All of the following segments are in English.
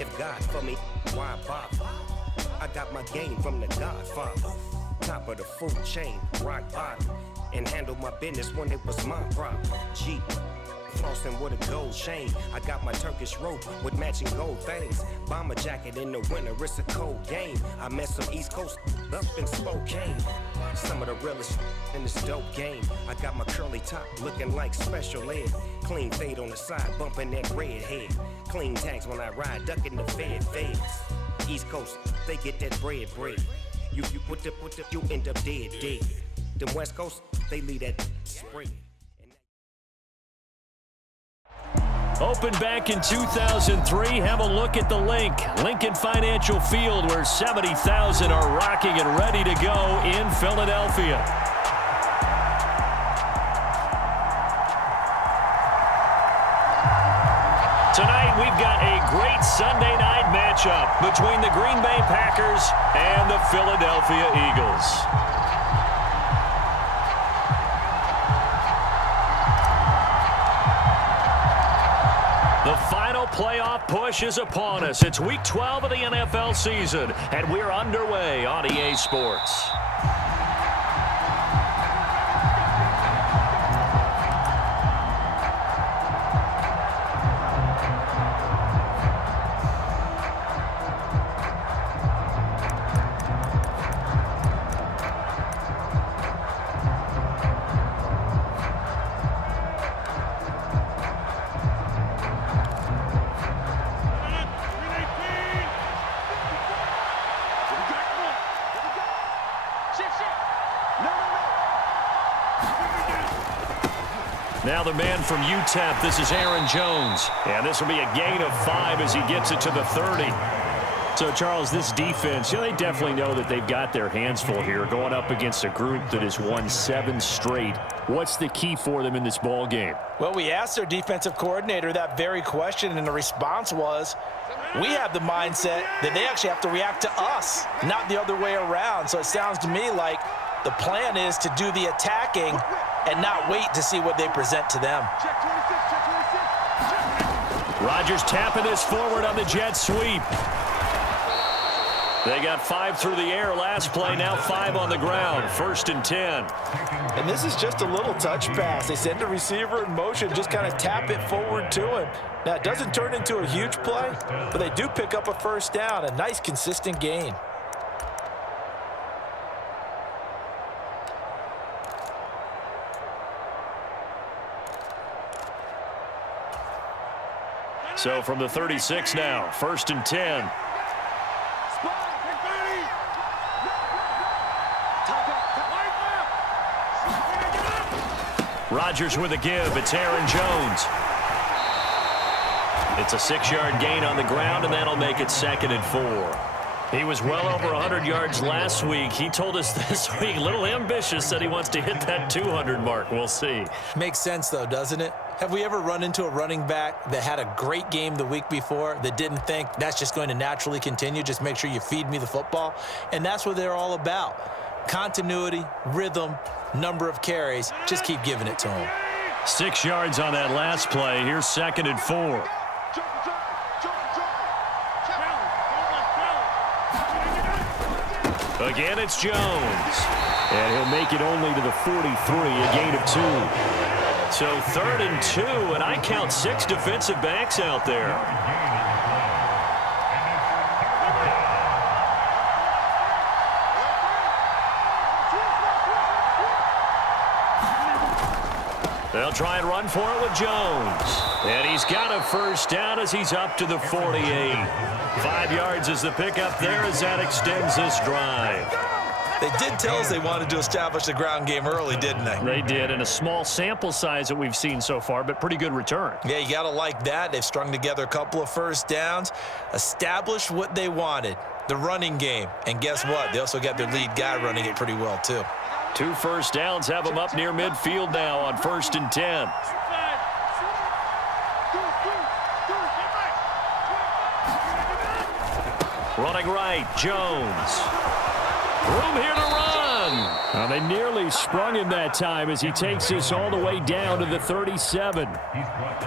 If God for me, why bother? I got my game from the Godfather. Top of the food chain, rock bottom. And handle my business when it was my problem. Jeep, flossing with a gold chain. I got my Turkish rope with matching gold things. Bomber jacket in the winter, it's a cold game. I met some East Coast up in Spokane. Some of the realest in this dope game. I got my curly top looking like special ed. Clean fade on the side, bumping that red head. Clean tags when I ride, ducking the feds. East Coast, they get that bread. You put the, you end up dead. Them West Coast, they leave that spread. Opened back in 2003. Have a look at the link. Lincoln Financial Field, where 70,000 are rocking and ready to go in Philadelphia. Tonight, we've got a great Sunday night matchup between the Green Bay Packers and the Philadelphia Eagles. The final playoff push is upon us. It's Week 12 of the NFL season, and we're underway on EA Sports. Now the man from UTEP, this is Aaron Jones. And this will be a gain of 5 as he gets it to the 30. So, Charles, this defense, they definitely know that they've got their hands full here going up against a group that has won 7 straight. What's the key for them in this ball game? Well, we asked their defensive coordinator that very question, and the response was, we have the mindset that they actually have to react to us, not the other way around. So it sounds to me like the plan is to do the attacking and not wait to see what they present to them. Rodgers tapping this forward on the jet sweep. They got 5 through the air last play, now 5 on the ground. 1st and 10. And this is just a little touch pass. They send the receiver in motion, just kind of tap it forward to him. Now, it doesn't turn into a huge play, but they do pick up a first down, a nice, consistent gain. So from the 36 now, 1st and 10. Rodgers with a give. It's Aaron Jones. It's a 6-yard gain on the ground, and that'll make it 2nd and 4. He was well over 100 yards last week. He told us this week, a little ambitious, that he wants to hit that 200 mark. We'll see. Makes sense, though, doesn't it? Have we ever run into a running back that had a great game the week before that didn't think that's just going to naturally continue? Just make sure you feed me the football. And that's what they're all about. Continuity, rhythm, number of carries. Just keep giving it to them. 6 yards on that last play. Here's 2nd and 4. Again, it's Jones. And he'll make it only to the 43, a gain of 2. So 3rd and 2, and I count 6 defensive backs out there. They'll try and run for it with Jones. And he's got a first down as he's up to the 48. 5 yards is the pickup there as that extends this drive. They did tell us they wanted to establish the ground game early, didn't they? They did, and a small sample size that we've seen so far, but pretty good return. Yeah, you got to like that. They've strung together a couple of first downs, established what they wanted, the running game. And guess what? They also got their lead guy running it pretty well, too. 2 first downs have them up near midfield now on 1st and 10. Running right, Jones. Room here to run. Well, they nearly sprung him that time as he takes this all the way down to the 37.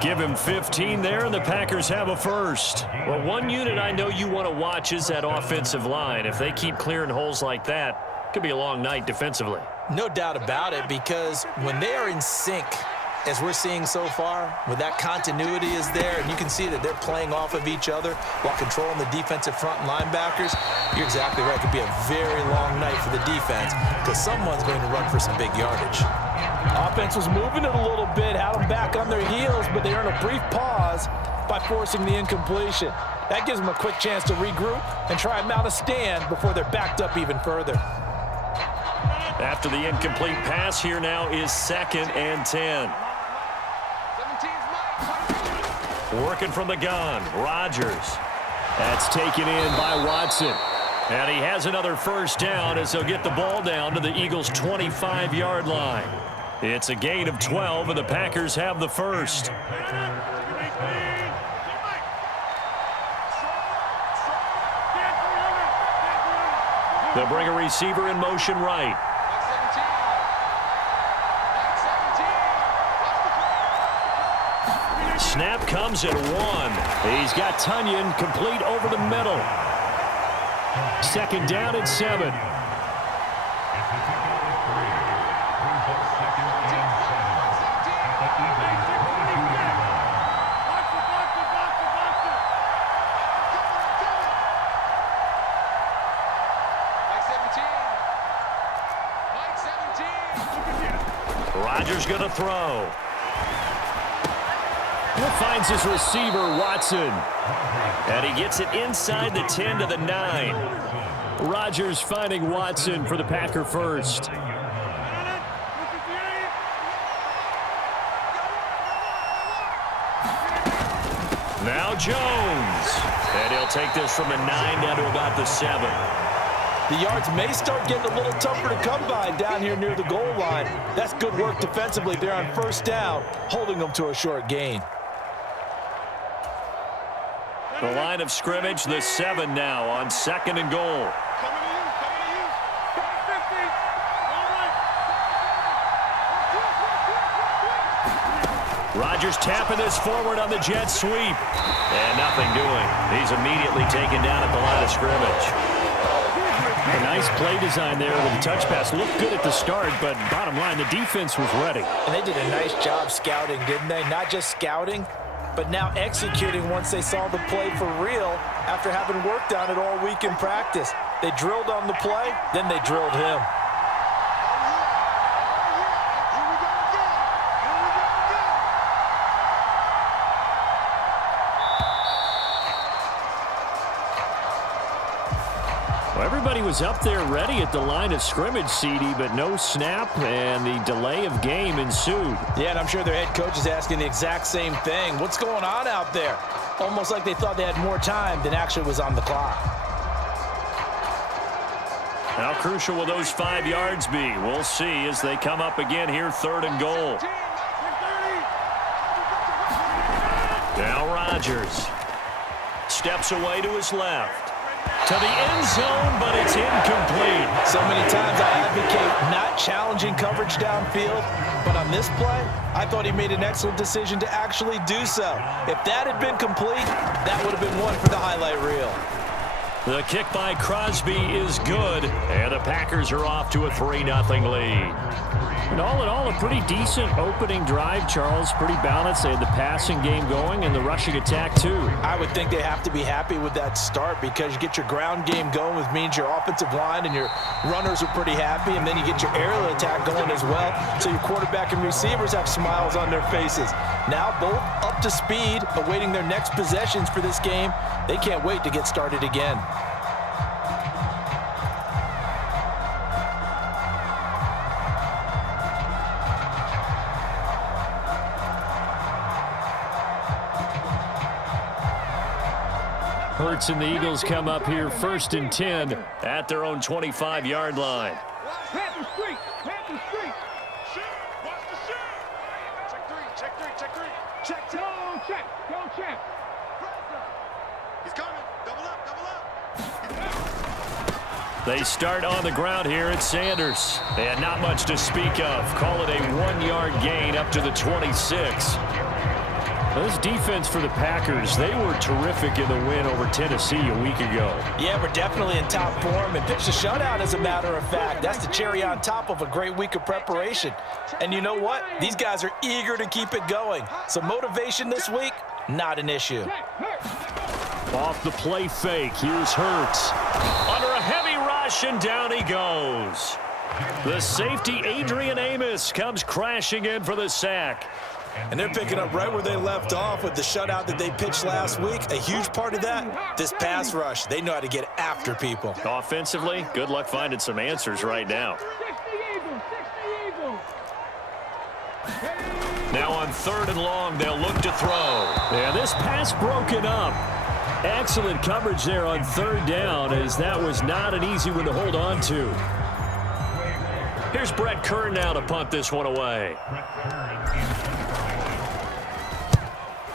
Give him 15 there, and the Packers have a first. Well, one unit I know you want to watch is that offensive line. If they keep clearing holes like that, it could be a long night defensively. No doubt about it, because when they are in sync, as we're seeing so far, when that continuity is there, and you can see that they're playing off of each other while controlling the defensive front linebackers, you're exactly right. It could be a very long night for the defense because someone's going to run for some big yardage. Offense was moving it a little bit, had them back on their heels, but they earned a brief pause by forcing the incompletion. That gives them a quick chance to regroup and try and mount a stand before they're backed up even further. After the incomplete pass, here now is 2nd and 10. Working from the gun, Rodgers. That's taken in by Watson. And he has another first down as he'll get the ball down to the Eagles' 25-yard line. It's a gain of 12, and the Packers have the first. They'll bring a receiver in motion right. Snap comes at 1. He's got Tunyon complete over the middle. 2nd down and 7. Rodgers going to throw. Finds his receiver, Watson. And he gets it inside the 10 to the 9. Rodgers finding Watson for the Packer first. Now Jones. And he'll take this from the 9 down to about the 7. The yards may start getting a little tougher to come by down here near the goal line. That's good work defensively there on first down, holding them to a short gain. The line of scrimmage, the 7 now on 2nd and goal. Rodgers tapping this forward on the jet sweep. And nothing doing. He's immediately taken down at the line of scrimmage. A nice play design there with a touch pass. Looked good at the start, but bottom line, the defense was ready. And they did a nice job scouting, didn't they? Not just scouting, but now executing once they saw the play for real after having worked on it all week in practice. They drilled on the play, then they drilled him. Well, everybody was up there ready at the line of scrimmage, CD, but no snap, and the delay of game ensued. Yeah, and I'm sure their head coach is asking the exact same thing. What's going on out there? Almost like they thought they had more time than actually was on the clock. How crucial will those 5 yards be? We'll see as they come up again here, 3rd and goal. Now Rodgers steps away to his left. To the end zone, but it's incomplete. So many times I advocate not challenging coverage downfield, but on this play, I thought he made an excellent decision to actually do so. If that had been complete, that would have been one for the highlight reel. The kick by Crosby is good, and the Packers are off to a 3-0 lead. And all in all, a pretty decent opening drive, Charles. Pretty balanced. They had the passing game going and the rushing attack, too. I would think they have to be happy with that start because you get your ground game going, which means your offensive line and your runners are pretty happy, and then you get your aerial attack going as well, so your quarterback and receivers have smiles on their faces. Now both up to speed, awaiting their next possessions for this game. They can't wait to get started again. Hurts and the Eagles come up here 1st and 10 at their own 25-yard line. Panther Street! Panther Street! Shoot! Watch the shoot! Check 3, check 3, check 3. Check, check. Go check, go check. He's coming. Double up, double up. They start on the ground here at Sanders. And not much to speak of. Call it a 1-yard gain up to the 26. This defense for the Packers, they were terrific in the win over Tennessee a week ago. Yeah, we're definitely in top form and pitched a shutout, as a matter of fact. That's the cherry on top of a great week of preparation. And you know what? These guys are eager to keep it going. So motivation this week, not an issue. Off the play fake, here's Hurts. Under a heavy rush, and down he goes. The safety, Adrian Amos, comes crashing in for the sack. And they're picking up right where they left off with the shutout that they pitched last week. A huge part of that, this pass rush. They know how to get after people. Offensively, good luck finding some answers right now. Now on 3rd and long, they'll look to throw. Yeah, this pass broken up. Excellent coverage there on 3rd down, as that was not an easy one to hold on to. Here's Brett Kern now to punt this one away.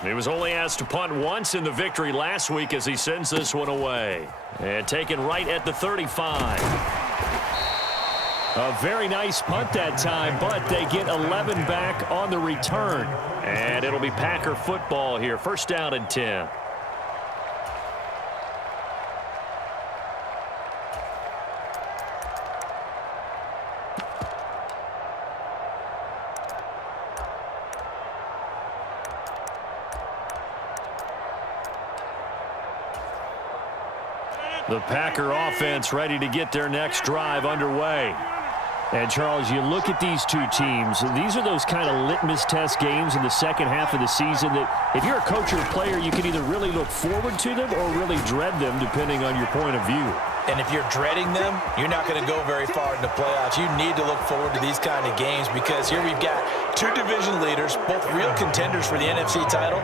He was only asked to punt once in the victory last week as he sends this one away. And taken right at the 35. A very nice punt that time, but they get 11 back on the return. And it'll be Packer football here. 1st down and 10. The Packer offense ready to get their next drive underway. And, Charles, you look at these two teams, these are those kind of litmus test games in the second half of the season that if you're a coach or a player, you can either really look forward to them or really dread them, depending on your point of view. And if you're dreading them, you're not going to go very far in the playoffs. You need to look forward to these kind of games because here we've got 2 division leaders, both real contenders for the NFC title.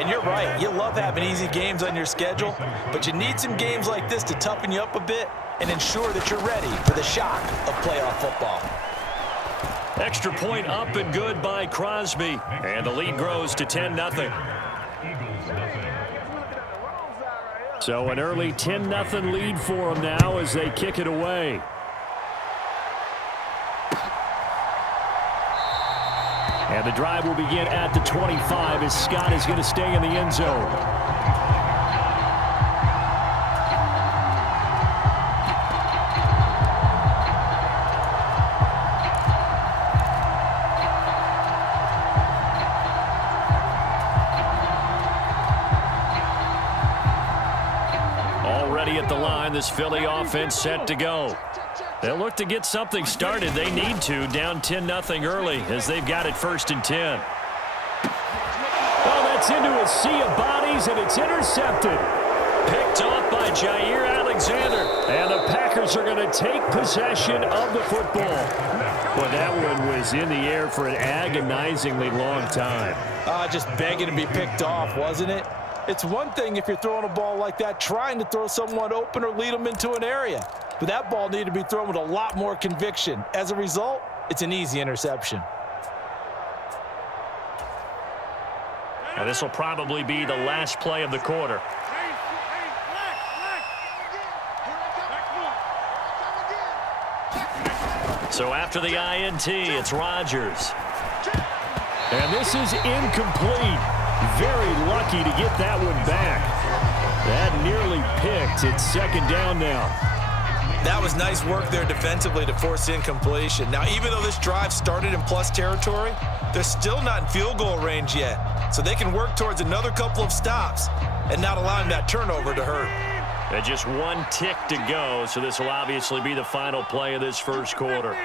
And you're right, you love having easy games on your schedule, but you need some games like this to toughen you up a bit and ensure that you're ready for the shock of playoff football. Extra point up and good by Crosby. And the lead grows to 10-0. So an early 10-0 lead for them now as they kick it away. And the drive will begin at the 25 as Scott is going to stay in the end zone. Already at the line, this Philly offense set to go. They'll look to get something started. They need to, down 10-0 early as they've got it 1st and 10. Oh, that's into a sea of bodies, and it's intercepted. Picked off by Jair Alexander. And the Packers are going to take possession of the football. Boy, that one was in the air for an agonizingly long time. Just begging to be picked off, wasn't it? It's one thing if you're throwing a ball like that, trying to throw someone open or lead them into an area. But that ball needed to be thrown with a lot more conviction. As a result, it's an easy interception. And this will probably be the last play of the quarter. So after the INT, it's Rodgers. And this is incomplete. Very lucky to get that one back. That nearly picked. It's 2nd down now. That was nice work there defensively to force incompletion. Now, even though this drive started in plus territory, they're still not in field goal range yet. So they can work towards another couple of stops and not allowing that turnover to hurt. And just 1 tick to go, so this will obviously be the final play of this 1st quarter.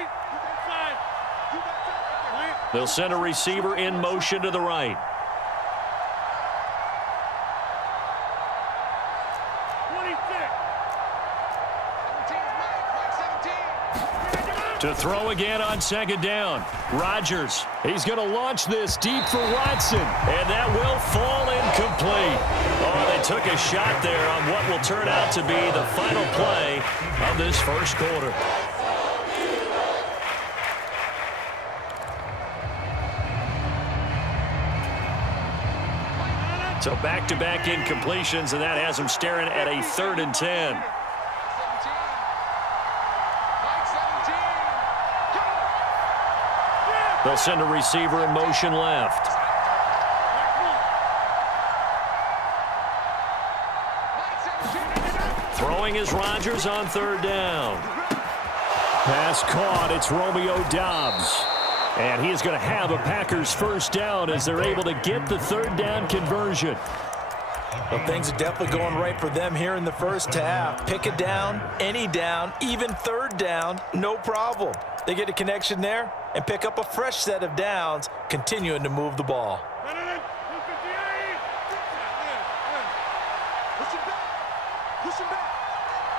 They'll send a receiver in motion to the right. To throw again on 2nd down. Rodgers. He's going to launch this deep for Watson. And that will fall incomplete. Oh, they took a shot there on what will turn out to be the final play of this 1st quarter. So back-to-back incompletions, and that has them staring at a 3rd and 10. They'll send a receiver in motion left. Throwing is Rodgers on third down. Pass caught. It's Romeo Doubs. And he is going to have a Packers first down as they're able to get the third down conversion. Well, things are definitely going right for them here in the first half. Pick a down, any down, even third down, no problem. They get a connection there and pick up a fresh set of downs, continuing to move the ball. Push him back.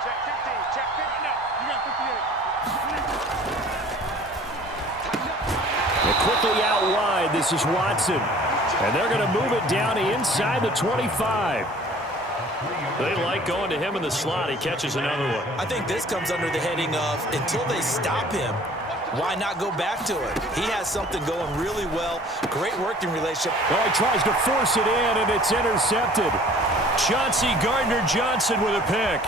Check 15. Check 50. No, you got 58. And quickly out wide, this is Watson. And they're going to move it down to inside the 25. They like going to him in the slot. He catches another one. I think this comes under the heading of until they stop him, why not go back to it? He has something going really well. Great working relationship. Oh, he tries to force it in, and it's intercepted. Chauncey Gardner-Johnson with a pick.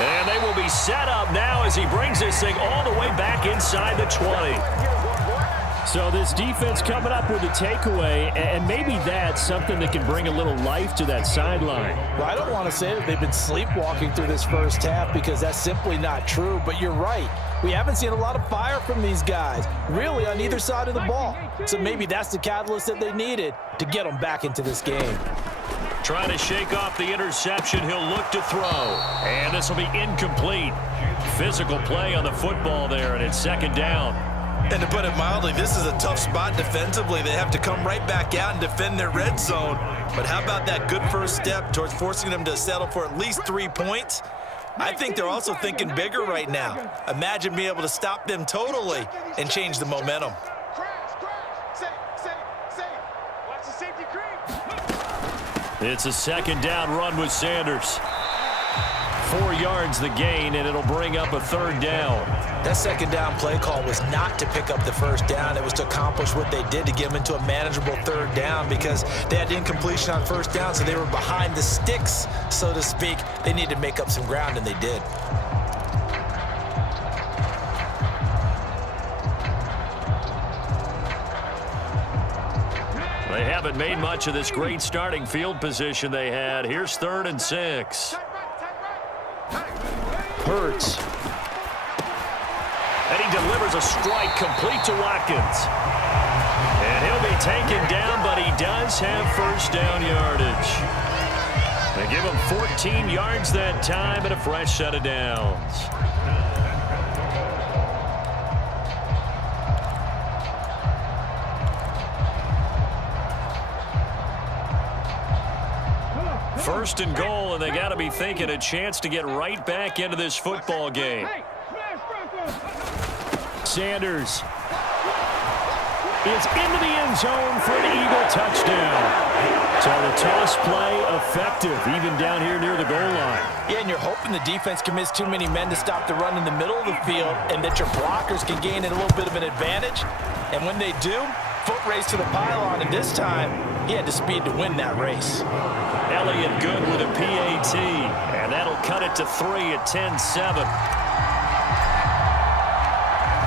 And they will be set up now as he brings this thing all the way back inside the 20. So this defense coming up with a takeaway, and maybe that's something that can bring a little life to that sideline. Well, I don't want to say that they've been sleepwalking through this first half because that's simply not true, but you're right. We haven't seen a lot of fire from these guys, really on either side of the ball. So maybe that's the catalyst that they needed to get them back into this game. Trying to shake off the interception. He'll look to throw. And this will be incomplete. Physical play on the football there, and it's second down. And to put it mildly, this is a tough spot defensively. They have to come right back out and defend their red zone. But how about that good first step towards forcing them to settle for at least 3 points? I think they're also thinking bigger right now. Imagine being able to stop them totally and change the momentum. Watch the safety creep. It's a second down run with Sanders. 4 yards the gain, and it'll bring up a third down. That second down play call was not to pick up the first down. It was to accomplish what they did to get them into a manageable third down because they had incompletion on first down, so they were behind the sticks, so to speak. They needed to make up some ground, and they did. They haven't made much of this great starting field position they had. Here's 3rd and 6. Hurts. And he delivers a strike complete to Watkins. And he'll be taken down, but he does have first down yardage. They give him 14 yards that time and a fresh set of downs. First and goal, and they got to be thinking a chance to get right back into this football game. Sanders is into the end zone for an Eagle touchdown. So the toss play effective, even down here near the goal line. Yeah, and you're hoping the defense commits too many men to stop the run in the middle of the field and that your blockers can gain a little bit of an advantage. And when they do, foot race to the pylon, and this time he had the speed to win that race. Elliott good with a PAT, and that'll cut it to 3 at 10-7.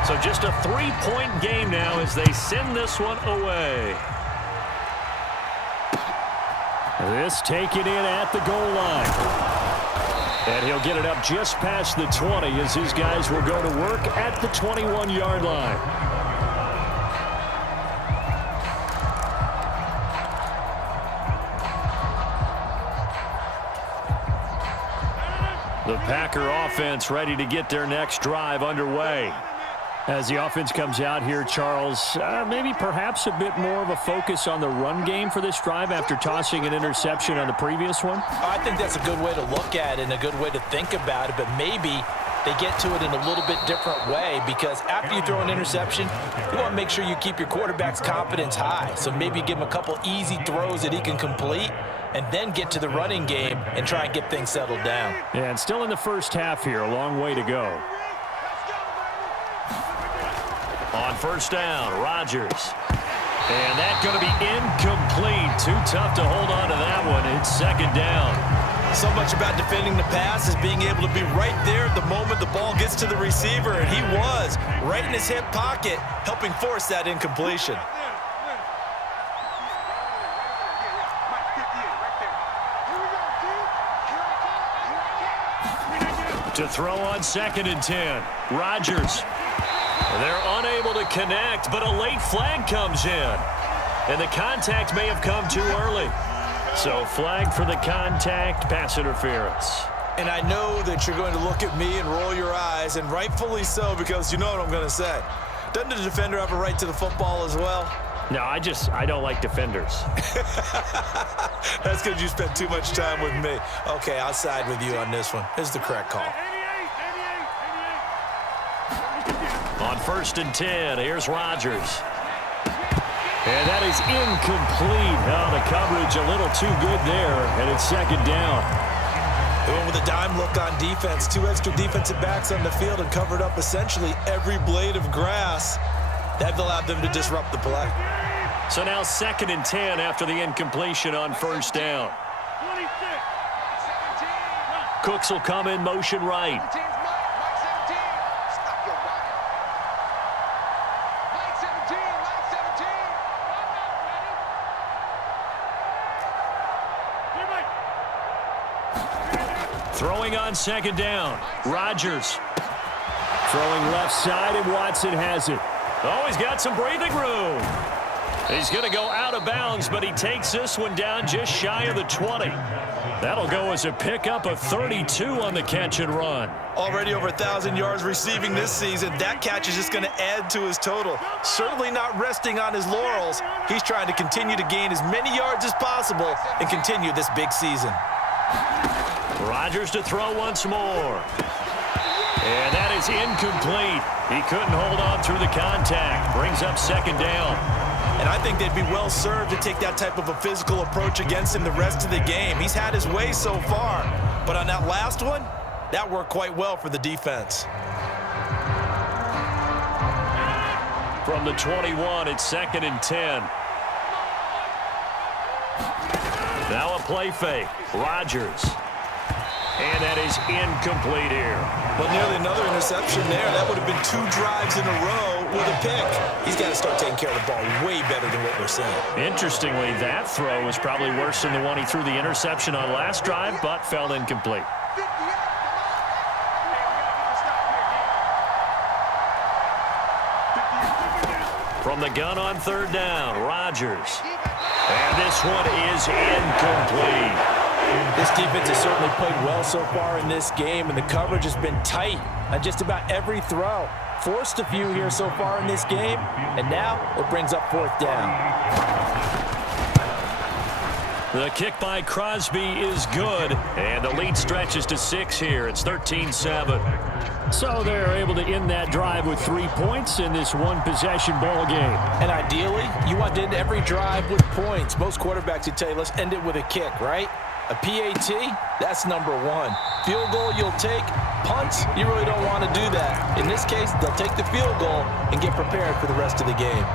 So just a 3-point game now as they send this one away. This taken in at the goal line. And he'll get it up just past the 20 as his guys will go to work at the 21-yard line. The Packer offense ready to get their next drive underway. As the offense comes out here, Charles, maybe perhaps a bit more of a focus on the run game for this drive after tossing an interception on the previous one? I think that's a good way to look at it and a good way to think about it, but maybe they get to it in a little bit different way because after you throw an interception, you want to make sure you keep your quarterback's confidence high. So maybe give him a couple easy throws that he can complete and then get to the running game and try and get things settled down. Yeah, and still in the first half here, a long way to go. On first down, Rodgers. And that's going to be incomplete. Too tough to hold on to that one. It's second down. So much about defending the pass is being able to be right there at the moment the ball gets to the receiver, and he was right in his hip pocket, helping force that incompletion. To throw on 2nd and 10. Rodgers. They're unable to connect, but a late flag comes in. And the contact may have come too early. So flag for the contact, pass interference. And I know that you're going to look at me and roll your eyes, and rightfully so, because you know what I'm going to say. Doesn't the defender have a right to the football as well? No, I don't like defenders. That's because you spent too much time with me. Okay, I'll side with you on this one. This is the correct call. On 1st and 10, here's Rodgers. And that is incomplete. Oh, the coverage a little too good there, and it's 2nd down. They went with a dime look on defense. 2 extra defensive backs on the field and covered up essentially every blade of grass. That allowed them to disrupt the play. So now 2nd and 10 after the incompletion on 1st down. Cooks will come in motion right. Throwing on 2nd down. Rodgers. Throwing left side, and Watson has it. Oh, he's got some breathing room. He's going to go out of bounds, but he takes this one down just shy of the 20. That'll go as a pickup of 32 on the catch and run. Already over 1,000 yards receiving this season. That catch is just going to add to his total. Certainly not resting on his laurels. He's trying to continue to gain as many yards as possible and continue this big season. Rodgers to throw once more. And that is incomplete. He couldn't hold on through the contact. Brings up 2nd down. And I think they'd be well served to take that type of a physical approach against him the rest of the game. He's had his way so far. But on that last one, that worked quite well for the defense. From the 21, it's 2nd and 10. Now a play fake. Rodgers. And that is incomplete here. But nearly another interception there. That would have been 2 drives in a row with a pick. He's got to start taking care of the ball way better than what we're seeing. Interestingly, that throw was probably worse than the one he threw the interception on last drive, but fell incomplete. From the gun on 3rd down, Rodgers. And this one is incomplete. This defense has certainly played well so far in this game, and the coverage has been tight on just about every throw. Forced a few here so far in this game, and now it brings up 4th down. The kick by Crosby is good, and the lead stretches to 6 here. It's 13-7. So they're able to end that drive with 3 points in this one-possession ball game. And ideally, you want to end every drive with points. Most quarterbacks would tell you, let's end it with a kick, right? A PAT, that's number 1. Field goal you'll take. Punts, you really don't want to do that. In this case, they'll take the field goal and get prepared for the rest of the game.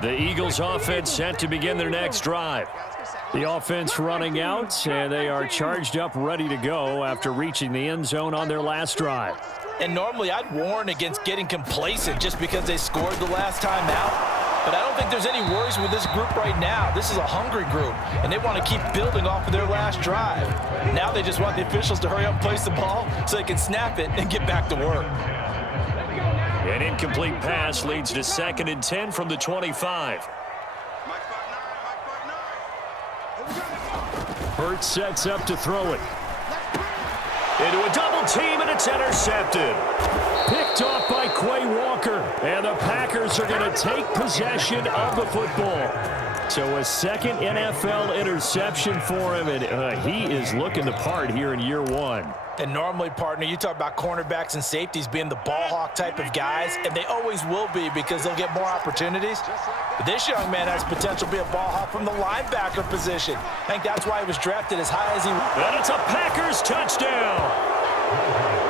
The Eagles offense set to begin their next drive. The offense running out, and they are charged up, ready to go after reaching the end zone on their last drive. And normally I'd warn against getting complacent just because they scored the last time out. But I don't think there's any worries with this group right now. This is a hungry group, and they want to keep building off of their last drive. Now they just want the officials to hurry up and place the ball so they can snap it and get back to work. An incomplete pass leads to 2nd and 10 from the 25. Hurts sets up to throw it. Into a double team, and it's intercepted. Picked off by Quay Walker, and the Packers are going to take possession of the football. So a second NFL interception for him, and he is looking the part here in year one. And normally, partner, you talk about cornerbacks and safeties being the ball hawk type of guys, and they always will be because they'll get more opportunities. But this young man has potential to be a ball hawk from the linebacker position. I think that's why he was drafted as high as he was. And it's a Packers touchdown.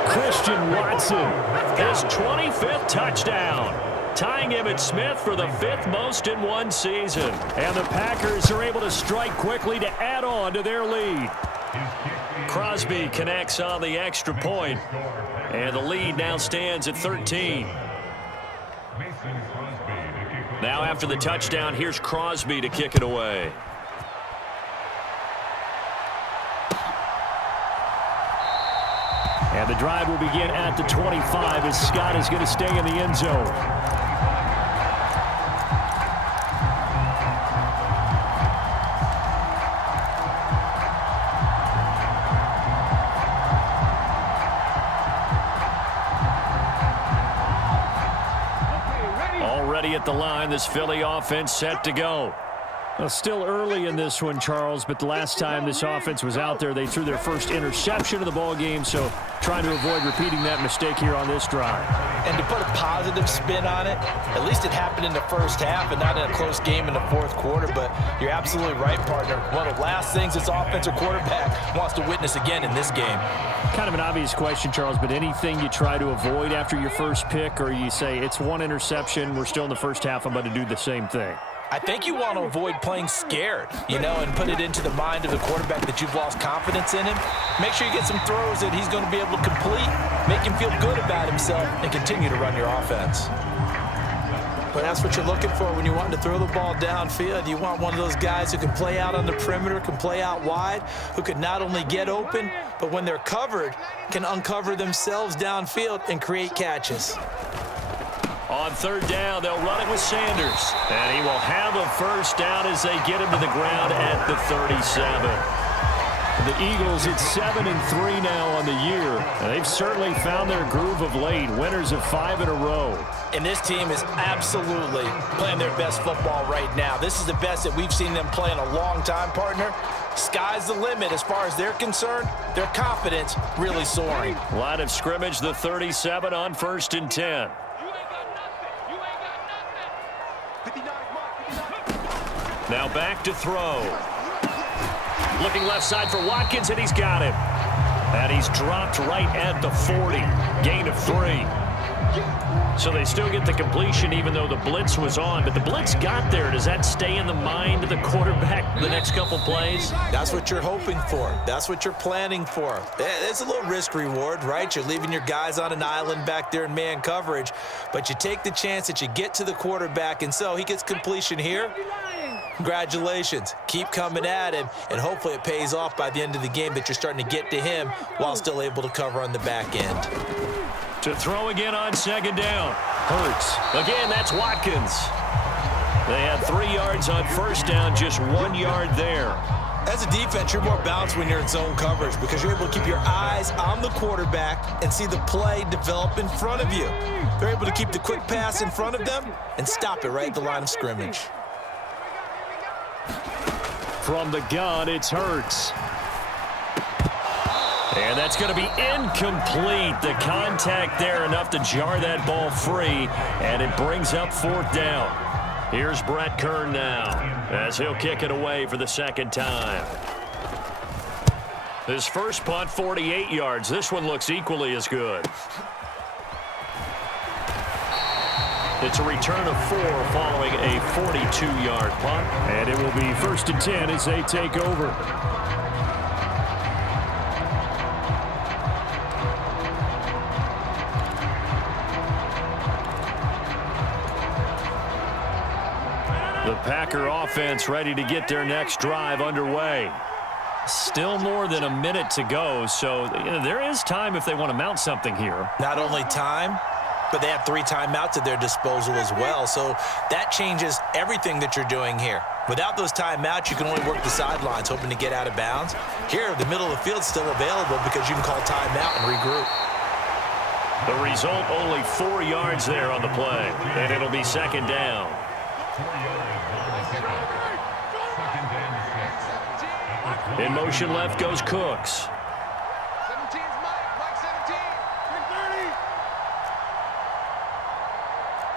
Christian Watson, his 25th touchdown, tying Emmitt Smith for the 5th most in one season. And the Packers are able to strike quickly to add on to their lead. Crosby connects on the extra point, and the lead now stands at 13. Now after the touchdown, here's Crosby to kick it away. And the drive will begin at the 25 as Scott is going to stay in the end zone. Already at the line, this Philly offense set to go. Well, still early in this one, Charles, but the last time this offense was out there, they threw their first interception of the ball game, so trying to avoid repeating that mistake here on this drive. And to put a positive spin on it, at least it happened in the first half and not in a close game in the fourth quarter, but you're absolutely right, partner. One of the last things this offensive quarterback wants to witness again in this game. Kind of an obvious question, Charles, but anything you try to avoid after your first pick, or you say it's one interception, we're still in the first half, I'm going to do the same thing? I think you want to avoid playing scared, and put it into the mind of the quarterback that you've lost confidence in him. Make sure you get some throws that he's going to be able to complete, make him feel good about himself, and continue to run your offense. But that's what you're looking for when you want to throw the ball downfield. You want one of those guys who can play out on the perimeter, can play out wide, who can not only get open, but when they're covered, can uncover themselves downfield and create catches. On third down, they'll run it with Sanders. And he will have a first down as they get him to the ground at the 37. The Eagles at 7-3 now on the year. And they've certainly found their groove of late. Winners of 5 in a row. And this team is absolutely playing their best football right now. This is the best that we've seen them play in a long time, partner. Sky's the limit as far as they're concerned. Their confidence really soaring. Line of scrimmage, the 37 on 1st and 10. Now back to throw. Looking left side for Watkins, and he's got him. And he's dropped right at the 40. Gain of 3. So they still get the completion even though the blitz was on. But the blitz got there. Does that stay in the mind of the quarterback the next couple plays? That's what you're hoping for. That's what you're planning for. It's a little risk reward, right? You're leaving your guys on an island back there in man coverage. But you take the chance that you get to the quarterback, and so he gets completion here. Congratulations. Keep coming at him, and hopefully it pays off by the end of the game that you're starting to get to him while still able to cover on the back end. To throw again on 2nd down. Hurts. Again, that's Watkins. They had 3 yards on 1st down, just 1 yard there. As a defense, you're more balanced when you're in zone coverage because you're able to keep your eyes on the quarterback and see the play develop in front of you. They're able to keep the quick pass in front of them and stop it right at the line of scrimmage. From the gun, it's Hurts. And that's going to be incomplete. The contact there enough to jar that ball free, and it brings up 4th down. Here's Brett Kern now as he'll kick it away for the 2nd time. His first punt, 48 yards. This one looks equally as good. It's a return of 4 following a 42-yard punt. And it will be 1st and 10 as they take over. The Packer offense ready to get their next drive underway. Still more than a minute to go, so there is time if they want to mount something here. Not only time, but they have 3 timeouts at their disposal as well, so that changes everything that you're doing here. Without those timeouts, you can only work the sidelines, hoping to get out of bounds. Here, the middle of the field is still available because you can call timeout and regroup. The result, only 4 yards there on the play, and it'll be 2nd down. In motion left goes Cooks. 17's Mike 17. 330.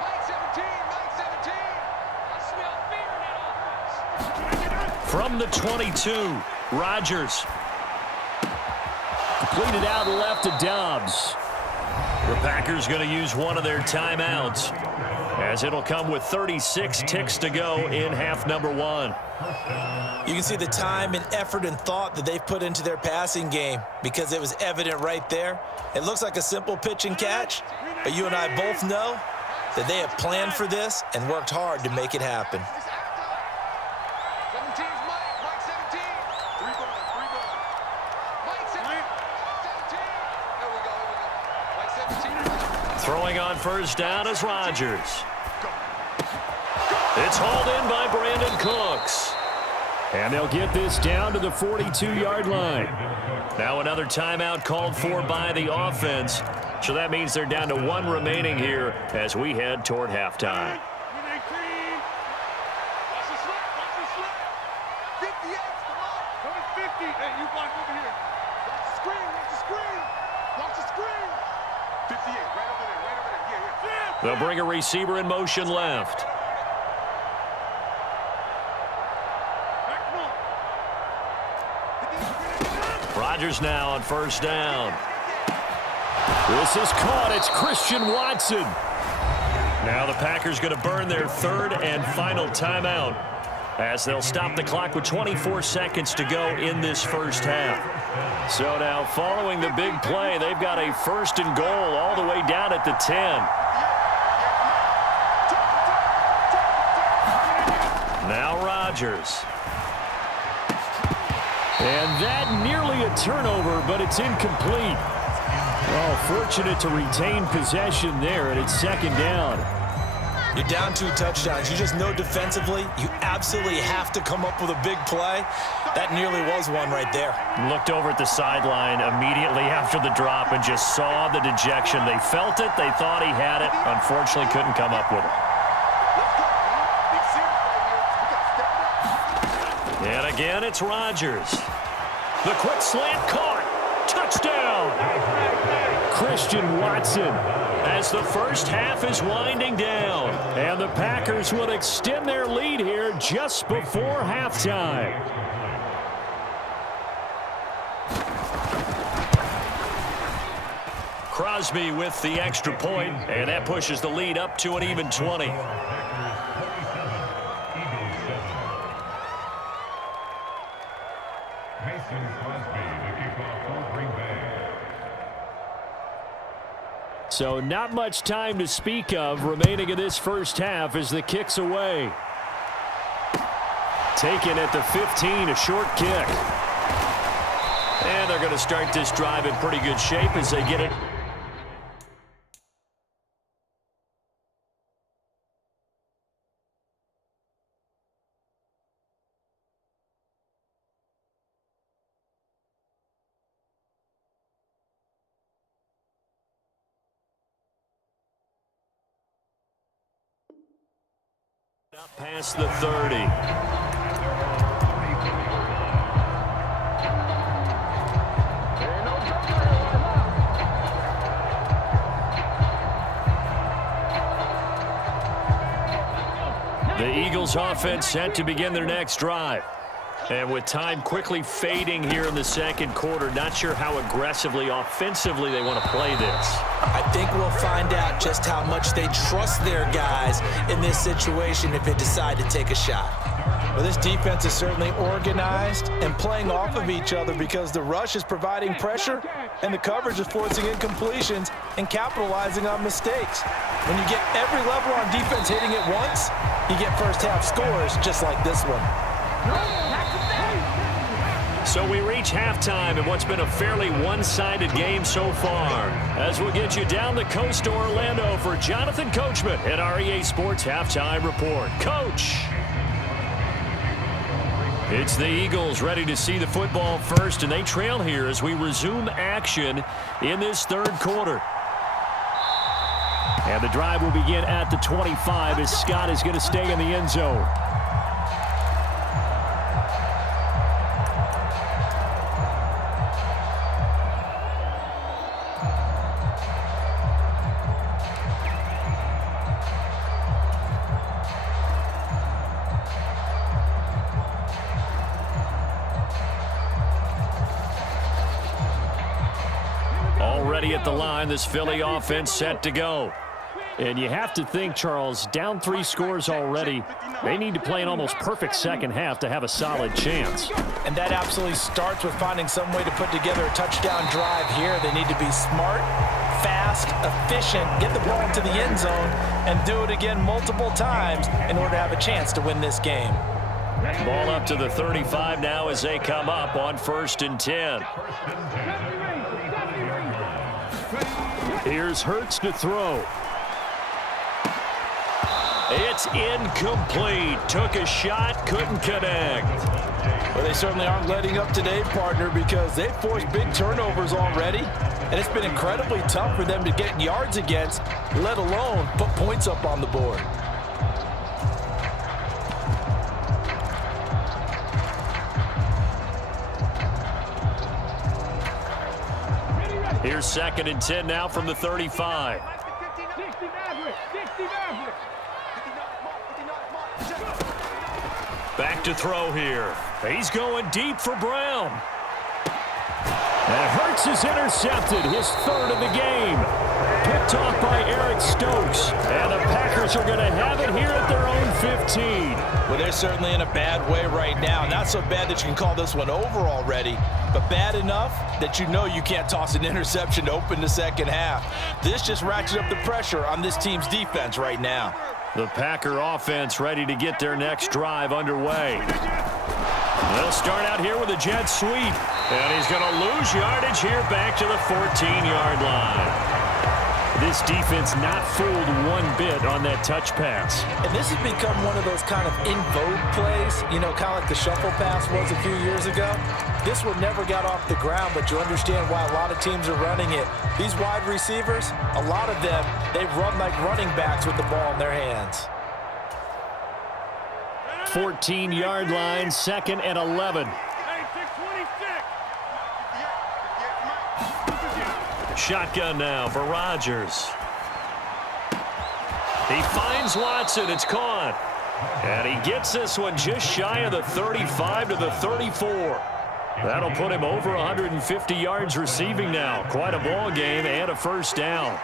Mike 17. I smell fear in that offense. From the 22, Rodgers. Completed out left to Dobbs. The Packers going to use one of their timeouts, as it'll come with 36 ticks to go in half number one. You can see the time and effort and thought that they've put into their passing game because it was evident right there. It looks like a simple pitch and catch, but you and I both know that they have planned for this and worked hard to make it happen. 17's Mike 17. 3 ball. Mike 17. There we go. Mike 17. Throwing on first down is Rodgers. It's hauled in by Brandon Cooks. And they'll get this down to the 42-yard line. Now another timeout called for by the offense. So that means they're down to one remaining here as we head toward halftime. They'll bring a receiver in motion left. Rodgers now on first down. This is caught. It's Christian Watson. Now the Packers going to burn their third and final timeout as they'll stop the clock with 24 seconds to go in this first half. So now following the big play, they've got a first and goal all the way down at the 10. Now Rodgers. And that nearly a turnover, but it's incomplete. Well, fortunate to retain possession there, and it's second down. You're down 2 touchdowns. You just know defensively you absolutely have to come up with a big play. That nearly was one right there. Looked over at the sideline immediately after the drop and just saw the dejection. They felt it. They thought he had it. Unfortunately, couldn't come up with it. And again, it's Rodgers. The quick slant caught. Touchdown. Christian Watson as the first half is winding down. And the Packers will extend their lead here just before halftime. Crosby with the extra point, and that pushes the lead up to an even 20. So not much time to speak of remaining in this first half as the kick's away. Taken at the 15, a short kick. And they're going to start this drive in pretty good shape as they get it. Up past the 30. The Eagles offense set to begin their next drive. And with time quickly fading here in the second quarter, not sure how aggressively, offensively they want to play this. I think we'll find out just how much they trust their guys in this situation if they decide to take a shot. Well, this defense is certainly organized and playing off of each other because the rush is providing pressure and the coverage is forcing incompletions and capitalizing on mistakes. When you get every level on defense hitting it once, you get first half scores just like this one. So we reach halftime in what's been a fairly one-sided game so far. As we'll get you down the coast to Orlando for Jonathan Coachman at our EA Sports Halftime Report. Coach! It's the Eagles ready to see the football first, and they trail here as we resume action in this third quarter. And the drive will begin at the 25 as Scott is going to stay in the end zone. ready at the line. This Philly offense set to go. And you have to think, Charles, down 3 scores already. They need to play an almost perfect second half to have a solid chance. And that absolutely starts with finding some way to put together a touchdown drive here. They need to be smart, fast, efficient, get the ball into the end zone, and do it again multiple times in order to have a chance to win this game. Ball up to the 35 now as they come up on 1st and 10. Here's Hurts to throw. It's incomplete. Took a shot, couldn't connect. Well, they certainly aren't letting up today, partner, because they've forced big turnovers already, and it's been incredibly tough for them to get yards against, let alone put points up on the board. Here's 2nd and 10 now from the 35. Back to throw here. He's going deep for Brown. And Hurts is intercepted, his 3rd of the game. Picked off by Eric Stokes. And the Packers are going to have it here at their own 15. Well, they're certainly in a bad way right now. Not so bad that you can call this one over already, but bad enough that you know you can't toss an interception to open the second half. This just ratchets up the pressure on this team's defense right now. The Packer offense ready to get their next drive underway. They'll start out here with a jet sweep. And he's going to lose yardage here back to the 14-yard line. This defense not fooled one bit on that touch pass. And this has become one of those kind of in vogue plays, you know, kind of like the shuffle pass was a few years ago. This one never got off the ground, but you understand why a lot of teams are running it. These wide receivers, a lot of them, they run like running backs with the ball in their hands. 14-yard line, 2nd and 11. Shotgun now for Rodgers. He finds Watson. It's caught. And he gets this one just shy of the 35 to the 34. That'll put him over 150 yards receiving now. Quite a ball game and a 1st down.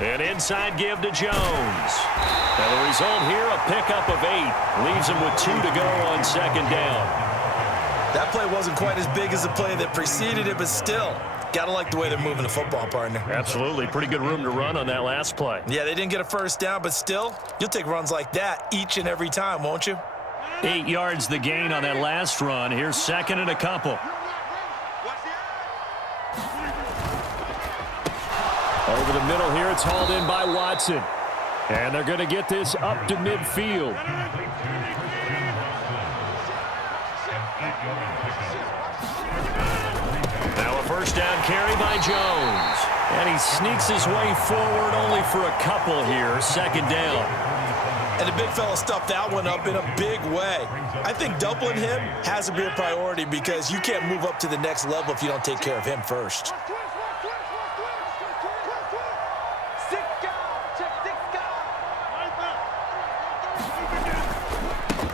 An inside give to Jones. And the result here, a pickup of 8. Leaves him with 2 to go on 2nd down. That play wasn't quite as big as the play that preceded it, but still, gotta like the way they're moving the football, partner. Absolutely. Pretty good room to run on that last play. Yeah, they didn't get a 1st down, but still, you'll take runs like that each and every time, won't you? 8 yards the gain on that last run. Here's 2nd and a couple. Over the middle here, it's hauled in by Watson. And they're going to get this up to midfield. Now a 1st down carry by Jones. And he sneaks his way forward only for a couple here. 2nd down. And the big fella stuffed that one up in a big way. I think doubling him has to be a priority because you can't move up to the next level if you don't take care of him first.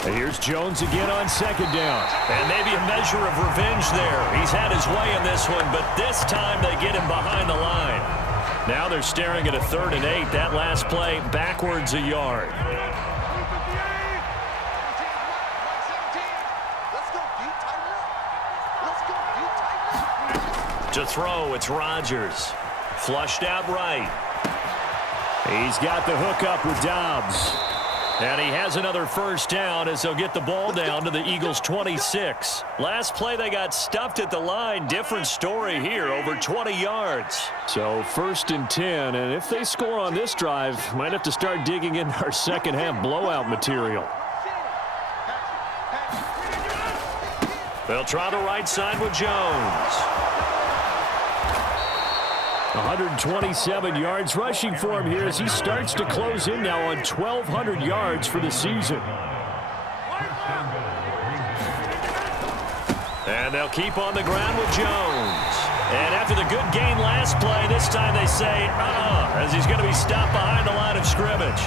Here's Jones again on 2nd down. And maybe a measure of revenge there. He's had his way in this one, but this time they get him behind the line. Now they're staring at a 3rd and 8. That last play backwards a yard. To throw, it's Rodgers. Flushed out right. He's got the hook up with Dobbs. And he has another 1st down as they'll get the ball down to the Eagles' 26. Last play they got stuffed at the line. Different story here, over 20 yards. So 1st and 10, and if they score on this drive, might have to start digging in our second half blowout material. They'll try the right side with Jones. 127 yards rushing for him here as he starts to close in now on 1,200 yards for the season. And they'll keep on the ground with Jones. And after the good gain last play, this time they say, as he's going to be stopped behind the line of scrimmage.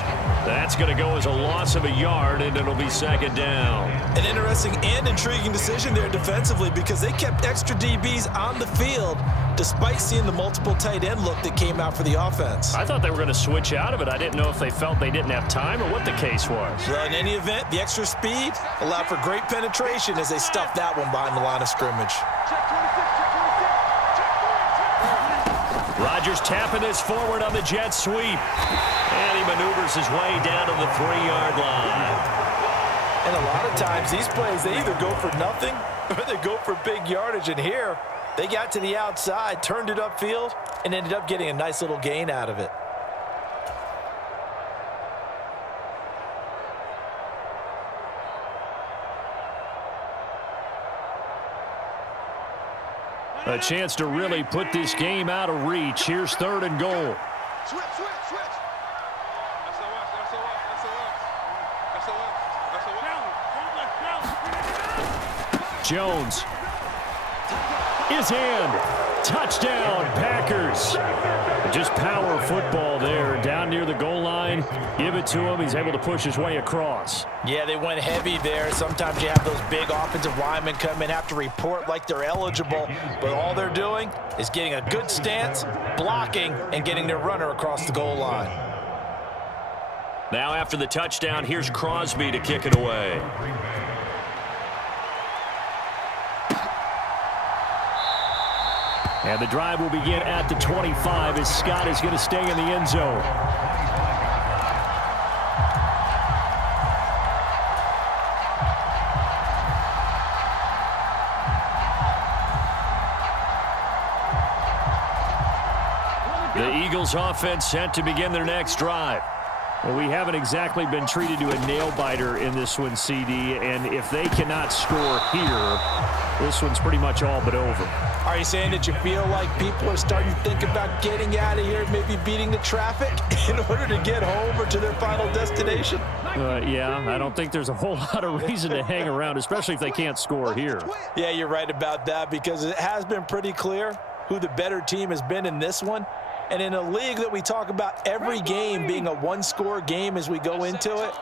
That's going to go as a loss of a yard, and it'll be second down. An interesting and intriguing decision there defensively because they kept extra DBs on the field despite seeing the multiple tight end look that came out for the offense. I thought they were going to switch out of it. I didn't know if they felt they didn't have time or what the case was. Well, in any event, the extra speed allowed for great penetration as they stuffed that one behind the line of scrimmage. Rodgers tapping this forward on the jet sweep. And he maneuvers his way down to the 3-yard line. And a lot of times, these plays, they either go for nothing or they go for big yardage. And here, they got to the outside, turned it upfield, and ended up getting a nice little gain out of it. A chance to really put this game out of reach. Here's 3rd and goal. Switch. Jones is in. Touchdown, Packers. Just power football there. Down near the goal line. Give it to him. He's able to push his way across. Yeah, they went heavy there. Sometimes you have those big offensive linemen come in, have to report like they're eligible, but all they're doing is getting a good stance, blocking, and getting their runner across the goal line. Now after the touchdown, here's Crosby to kick it away. And the drive will begin at the 25 as Scott is going to stay in the end zone. The Eagles offense set to begin their next drive. Well, we haven't exactly been treated to a nail-biter in this one, CD, and if they cannot score here, this one's pretty much all but over. Are you saying that you feel like people are starting to think about getting out of here, maybe beating the traffic in order to get home or to their final destination? Yeah, I don't think there's a whole lot of reason to hang around, especially if they can't score here. Yeah, you're right about that because it has been pretty clear who the better team has been in this one. And in a league that we talk about every game being a one-score game as we go into it,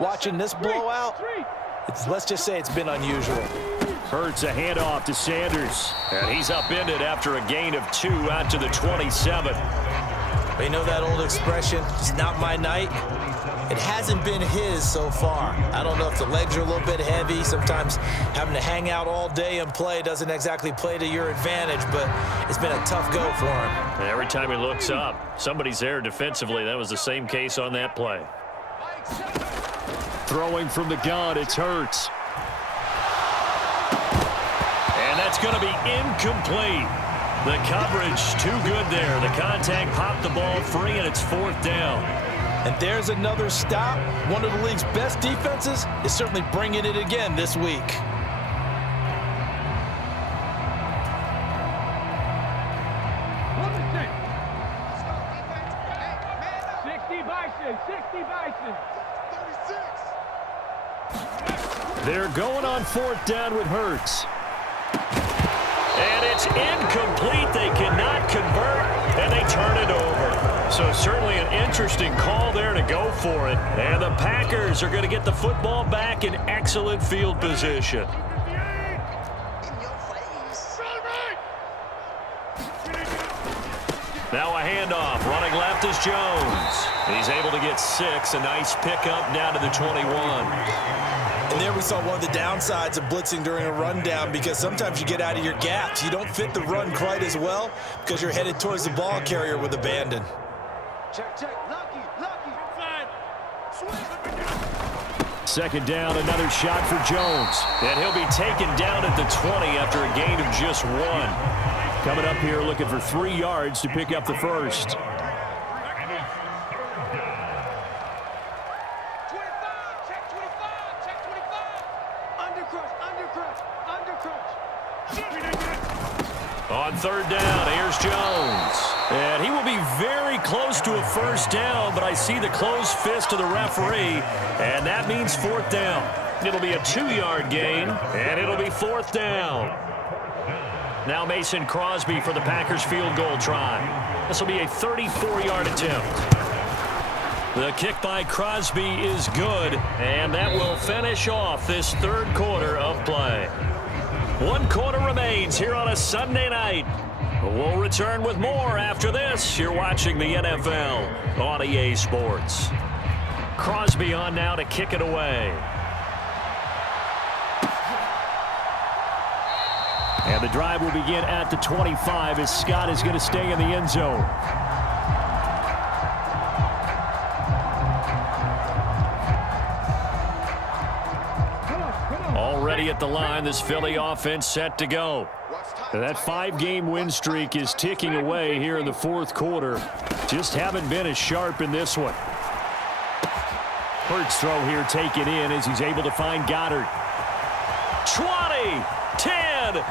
watching this blowout, let's just say it's been unusual. Hurts a handoff to Sanders, and he's upended after a gain of 2 out to the 27. But you know that old expression, it's not my night? It hasn't been his so far. I don't know if the legs are a little bit heavy. Sometimes having to hang out all day and play doesn't exactly play to your advantage, but it's been a tough go for him. And every time he looks up, somebody's there defensively. That was the same case on that play. Throwing from the gun, it's Hurts. And that's going to be incomplete. The coverage too good there. The contact popped the ball free, and it's 4th down. And there's another stop. One of the league's best defenses is certainly bringing it again this week. They're going on 4th down with Hurts. And it's incomplete. They cannot convert, and they turn it over. So certainly an interesting call there to go for it. And the Packers are going to get the football back in excellent field position. Now a handoff. Running left is Jones. He's able to get 6. A nice pickup down to the 21. And there we saw one of the downsides of blitzing during a rundown because sometimes you get out of your gaps. You don't fit the run quite as well because you're headed towards the ball carrier with abandon. Check. Lucky. Second down, another shot for Jones. And he'll be taken down at the 20 after a gain of just 1. Coming up here looking for 3 yards to pick up the first. On 3rd down, here's Jones. And he will be very close to a first down, but I see the closed fist of the referee, and that means 4th down. It'll be a 2-yard gain, and it'll be 4th down. Now Mason Crosby for the Packers field goal try. This will be a 34-yard attempt. The kick by Crosby is good, and that will finish off this third quarter of play. 1 quarter remains here on a Sunday night. We'll return with more after this. You're watching the NFL on EA Sports. Crosby on now to kick it away. And the drive will begin at the 25 as Scott is going to stay in the end zone. Already at the line, this Philly offense set to go. That 5-game win streak is ticking away here in the fourth quarter. Just haven't been as sharp in this one. Hurts throw here taken in as he's able to find Goddard. 20, 10,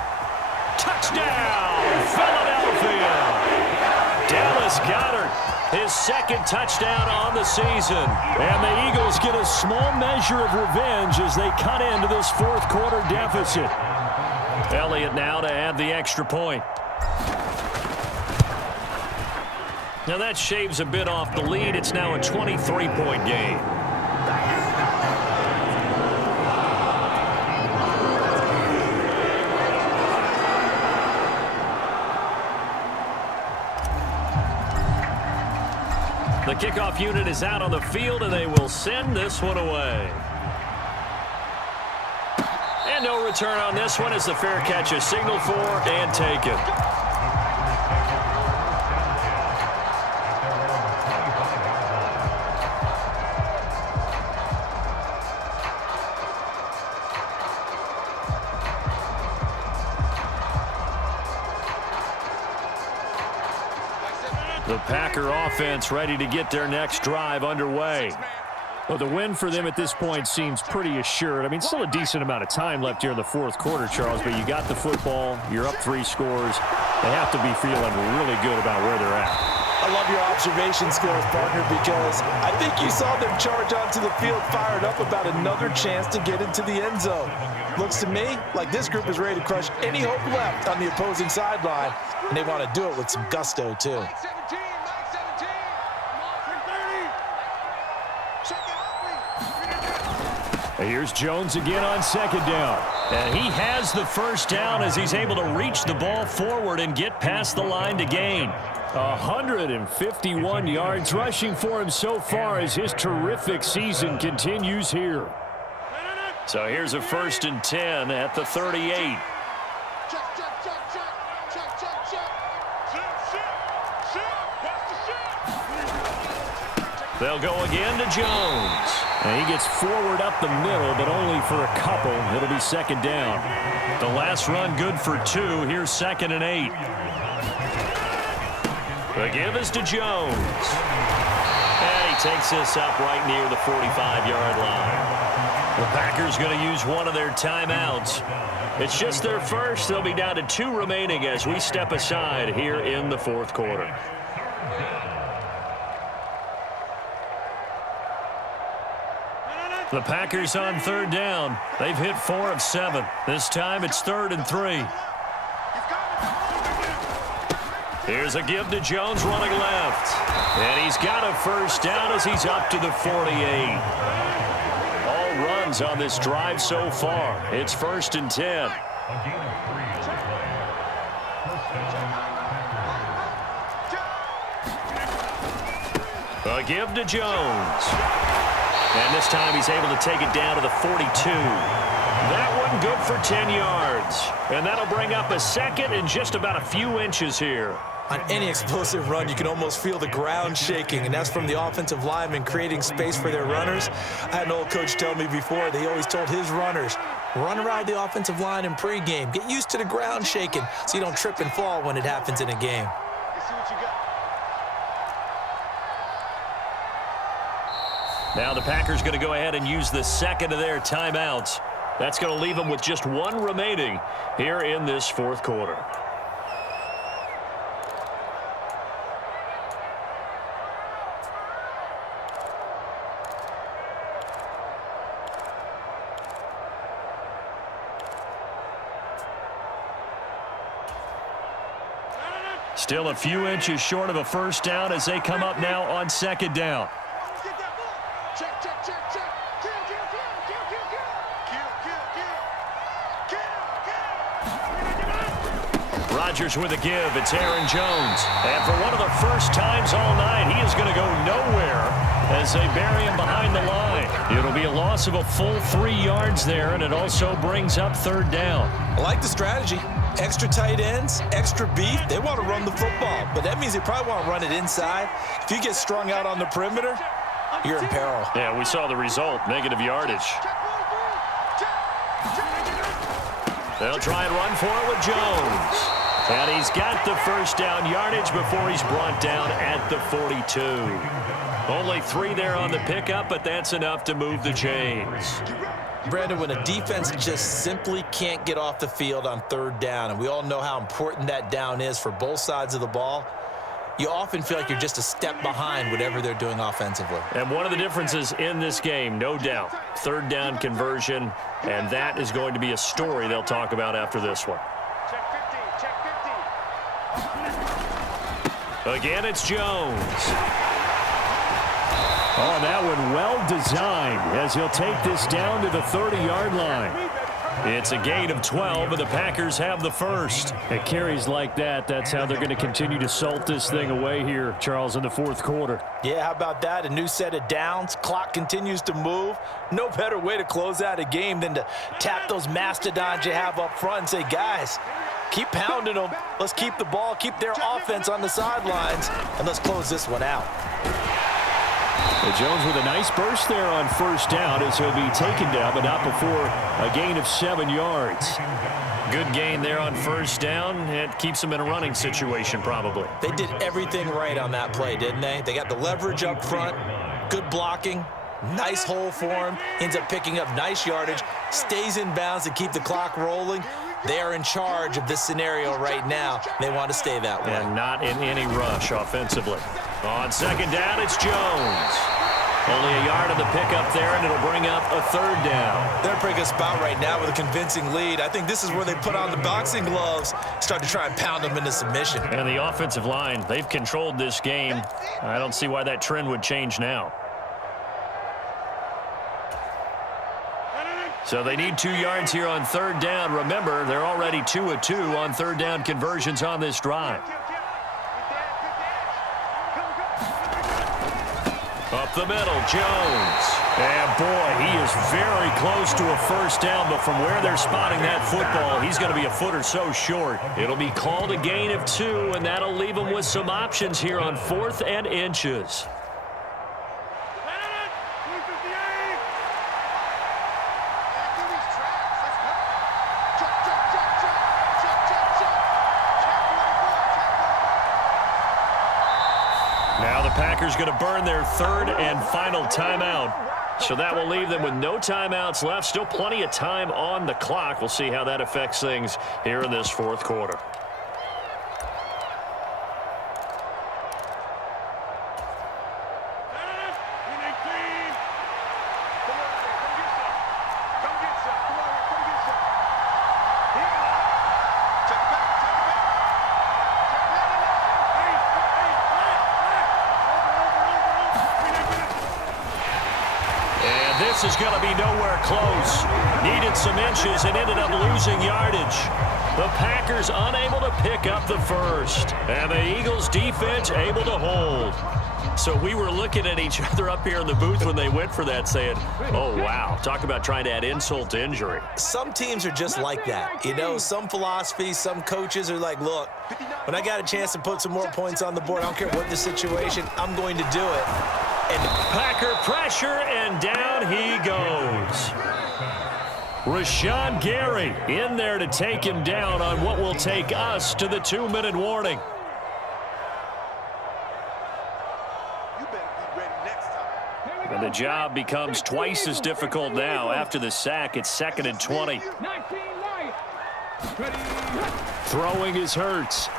touchdown, Philadelphia. Dallas Goedert, his second touchdown on the season. And the Eagles get a small measure of revenge as they cut into this fourth quarter deficit. Elliott now to add the extra point. Now that shaves a bit off the lead. It's now a 23-point game. The kickoff unit is out on the field, and they will send this one away. And no return on this one as the fair catch is signaled for and taken. The Packer offense ready to get their next drive underway. Well, the win for them at this point seems pretty assured. I mean, still a decent amount of time left here in the fourth quarter, Charles, but you got the football, you're up 3 scores. They have to be feeling really good about where they're at. I love your observation skills, partner, because I think you saw them charge onto the field fired up about another chance to get into the end zone. Looks to me like this group is ready to crush any hope left on the opposing sideline, and they want to do it with some gusto, too. Here's Jones again on second down. And he has the first down as he's able to reach the ball forward and get past the line to gain. 151 yards rushing for him so far as his terrific season continues here. So here's a 1st and 10 at the 38. They'll go again to Jones. And he gets forward up the middle, but only for a couple. It'll be second down. The last run good for 2. Here's 2nd and 8. The give is to Jones. And he takes this up right near the 45-yard line. The Packers going to use one of their timeouts. It's just their first. They'll be down to 2 remaining as we step aside here in the fourth quarter. The Packers on 3rd down. They've hit 4 of 7. This time it's 3rd and 3. Here's a give to Jones running left. And he's got a first down as he's up to the 48. All runs on this drive so far. It's 1st and 10. A give to Jones. And this time he's able to take it down to the 42. That one good for 10 yards. And that'll bring up a 2nd and just about a few inches here. On any explosive run, you can almost feel the ground shaking, and that's from the offensive linemen creating space for their runners. I had an old coach tell me before, they always told his runners, run around the offensive line in pregame. Get used to the ground shaking so you don't trip and fall when it happens in a game. Now the Packers going to go ahead and use the 2nd of their timeouts. That's going to leave them with just 1 remaining here in this fourth quarter. Still a few inches short of a first down as they come up now on 2nd down. Check, check, check. Kill, kill, kill, kill, kill, kill. Kill, kill, kill. Rodgers with a give. It's Aaron Jones. And for one of the first times all night, he is going to go nowhere as they bury him behind the line. It'll be a loss of a full 3 yards there, and it also brings up third down. I like the strategy. Extra tight ends, extra beef. They want to run the football, but that means they probably want to run it inside. If you get strung out on the perimeter, you're in peril. Yeah, we saw the result, negative yardage. They'll try and run for it with Jones. And he's got the first down yardage before he's brought down at the 42. Only 3 there on the pickup, but that's enough to move the chains. Brandon, when a defense just simply can't get off the field on third down, and we all know how important that down is for both sides of the ball, you often feel like you're just a step behind whatever they're doing offensively. And one of the differences in this game, no doubt, third down conversion, and that is going to be a story they'll talk about after this one. Check 50, check 50. Again, it's Jones. Oh, that one well designed as he'll take this down to the 30-yard line. It's a gain of 12, and the Packers have the first. At carries like that, that's how they're going to continue to salt this thing away here, Charles, in the fourth quarter. Yeah, how about that? A new set of downs. Clock continues to move. No better way to close out a game than to tap those mastodons you have up front and say, guys, keep pounding them. Let's keep the ball, keep their offense on the sidelines, and let's close this one out. Jones with a nice burst there on first down as he'll be taken down, but not before a gain of 7 yards. Good gain there on first down. It keeps him in a running situation probably. They did everything right on that play, didn't they? They got the leverage up front, good blocking, nice hole for him, ends up picking up nice yardage, stays in bounds to keep the clock rolling. They are in charge of this scenario right now. They want to stay that way. And not in any rush offensively. On second down, it's Jones. Only a yard of the pickup there, and it'll bring up a third down. They're in a pretty good spot right now with a convincing lead. I think this is where they put on the boxing gloves, start to try and pound them into submission. And the offensive line, they've controlled this game. I don't see why that trend would change now. So they need 2 yards here on third down. Remember, they're already 2 of 2 on third down conversions on this drive. Up the middle, Jones. And boy, he is very close to a first down, but from where they're spotting that football, he's going to be a foot or so short. It'll be called a gain of 2, and that'll leave him with some options here on 4th and inches. Now the Packers going to burn their third and final timeout. So that will leave them with no timeouts left. Still plenty of time on the clock. We'll see how that affects things here in this fourth quarter. This is going to be nowhere close. Needed some inches and ended up losing yardage. The Packers unable to pick up the first. And the Eagles defense able to hold. So we were looking at each other up here in the booth when they went for that saying, oh, wow, talk about trying to add insult to injury. Some teams are just like that. You know, some philosophies, some coaches are like, look, when I got a chance to put some more points on the board, I don't care what the situation, I'm going to do it. And Packer pressure, and down he goes. Rashawn Gary in there to take him down on what will take us to the 2-minute warning. And the job becomes twice as difficult now. After the sack, it's 2nd and 20. Throwing is Hurts.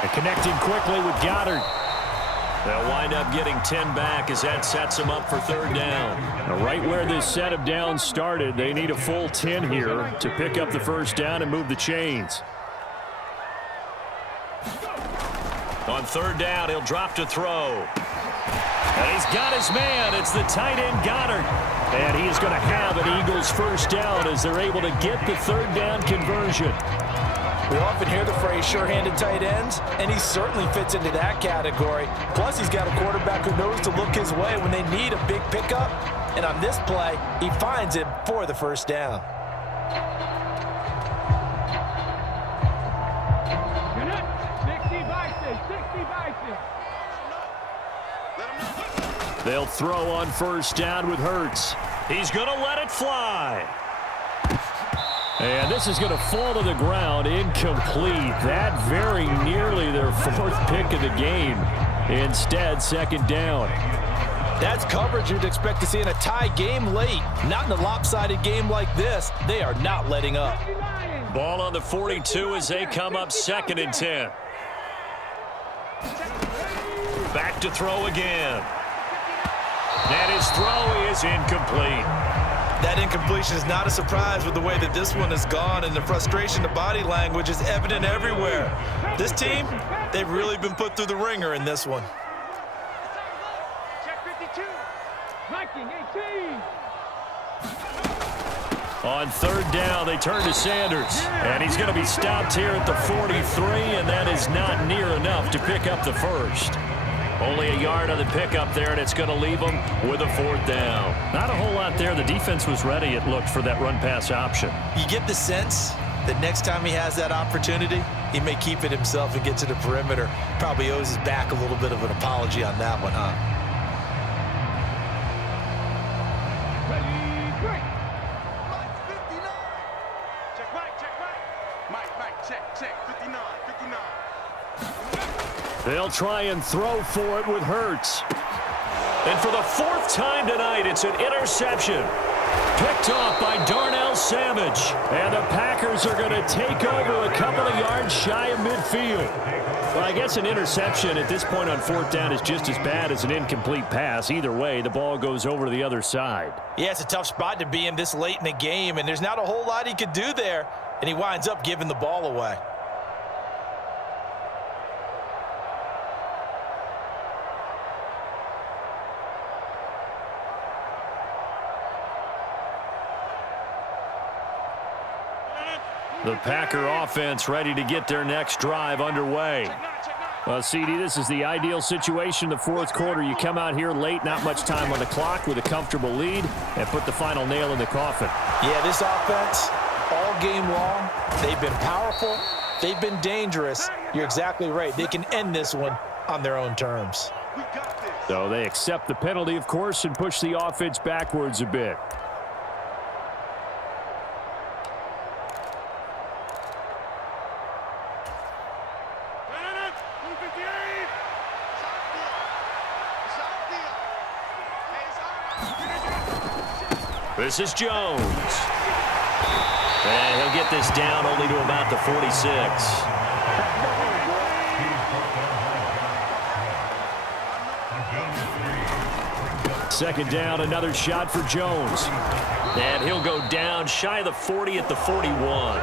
And connecting quickly with Goddard. They'll wind up getting 10 back as that sets them up for third down. Now, right where this set of downs started, they need a full 10 here to pick up the first down and move the chains. On third down, he'll drop to throw. And he's got his man. It's the tight end, Goddard. And he is going to have an Eagles first down as they're able to get the third down conversion. We often hear the phrase sure-handed tight ends, and he certainly fits into that category. Plus, he's got a quarterback who knows to look his way when they need a big pickup. And on this play, he finds him for the first down. They'll throw on first down with Hurts. He's going to let it fly. And this is going to fall to the ground, incomplete. That very nearly their fourth pick of the game. Instead, second down. That's coverage you'd expect to see in a tie game late. Not in a lopsided game like this. They are not letting up. Ball on the 42 as they come up 2nd and 10. Back to throw again. And his throw is incomplete. That incompletion is not a surprise with the way that this one has gone, and the frustration, the body language is evident everywhere. This team, they've really been put through the ringer in this one. Check 52. Viking 18. On third down, they turn to Sanders. And he's going to be stopped here at the 43, and that is not near enough to pick up the first. Only a yard on the pickup there, and it's going to leave them with a fourth down. Not a whole lot there. The defense was ready, it looked, for that run-pass option. You get the sense that next time he has that opportunity, he may keep it himself and get to the perimeter. Probably owes his back a little bit of an apology on that one, huh? Ready, break. Mike 59. Check right, check right. Mike, check, 59, 59. They'll try and throw for it with Hurts. And for the fourth time tonight, it's an interception. Picked off by Darnell Savage. And the Packers are going to take over a couple of yards shy of midfield. Well, I guess an interception at this point on fourth down is just as bad as an incomplete pass. Either way, the ball goes over to the other side. Yeah, it's a tough spot to be in this late in the game, and there's not a whole lot he could do there, and he winds up giving the ball away. The Packer offense ready to get their next drive underway. Well, CD, this is the ideal situation, the fourth quarter. You come out here late, not much time on the clock, with a comfortable lead, and put the final nail in the coffin. Yeah, this offense, all game long, they've been powerful, they've been dangerous. You're exactly right. They can end this one on their own terms. So they accept the penalty, of course, and push the offense backwards a bit. This is Jones. And he'll get this down only to about the 46. Second down, another shot for Jones. And he'll go down shy of the 40 at the 41.